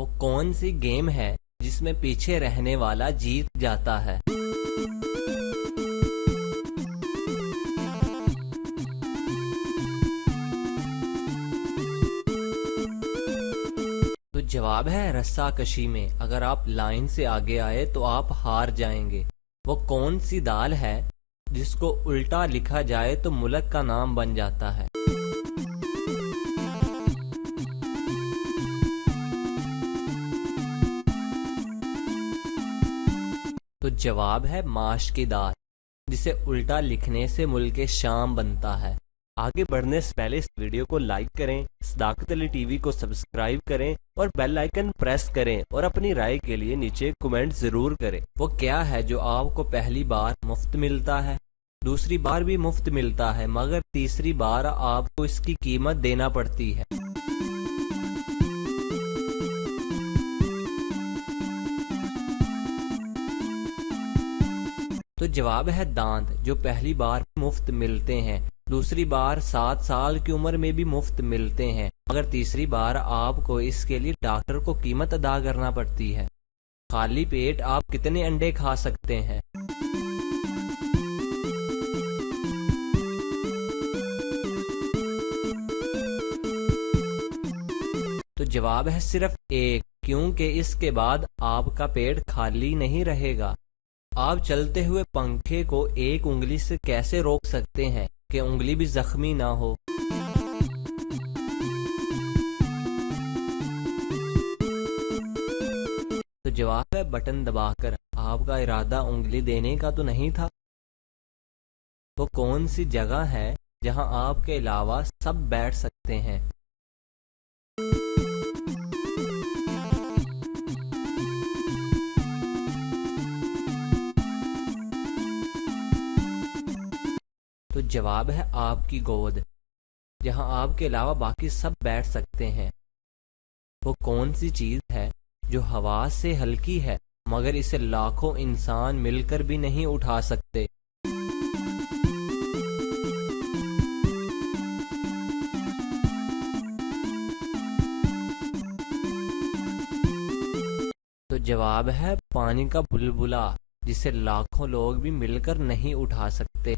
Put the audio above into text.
वो कौन सी गेम है जिसमें पीछे रहने वाला जीत जाता है? तो जवाब है रस्साकशी में। अगर आप लाइन से आगे आए तो आप हार जाएंगे। वो कौन सी दाल है जिसको उल्टा लिखा जाए तो मुल्क का नाम बन जाता है? तो जवाब है माश की दाल, जिसे उल्टा लिखने से मुल्क शाम बनता है। आगे बढ़ने से पहले इस वीडियो को लाइक करें, सदाकत अली टीवी को सब्सक्राइब करें और बेल आइकन प्रेस करें और अपनी राय के लिए नीचे कमेंट जरूर करें। वो क्या है जो आपको पहली बार मुफ्त मिलता है, दूसरी बार भी मुफ्त मिलता है, मगर तीसरी बार आपको इसकी कीमत देना पड़ती है? तो जवाब है दांत, जो पहली बार मुफ्त मिलते हैं, दूसरी बार 7 साल की उम्र में भी मुफ्त मिलते हैं, मगर तीसरी बार आपको इसके लिए डॉक्टर को कीमत अदा करना पड़ती है। खाली पेट आप कितने अंडे खा सकते हैं? तो जवाब है सिर्फ एक, क्योंकि इसके बाद आपका पेट खाली नहीं रहेगा। आप चलते हुए पंखे को एक उंगली से कैसे रोक सकते हैं कि उंगली भी जख्मी ना हो? तो जवाब है बटन दबाकर। आपका इरादा उंगली देने का तो नहीं था। वो कौन सी जगह है जहां आपके अलावा सब बैठ सकते हैं? तो जवाब है आपकी गोद, जहां आपके अलावा बाकी सब बैठ सकते हैं। वो कौन सी चीज है जो हवा से हल्की है मगर इसे लाखों इंसान मिलकर भी नहीं उठा सकते? तो जवाब है पानी का बुलबुला, जिसे लाखों लोग भी मिलकर नहीं उठा सकते।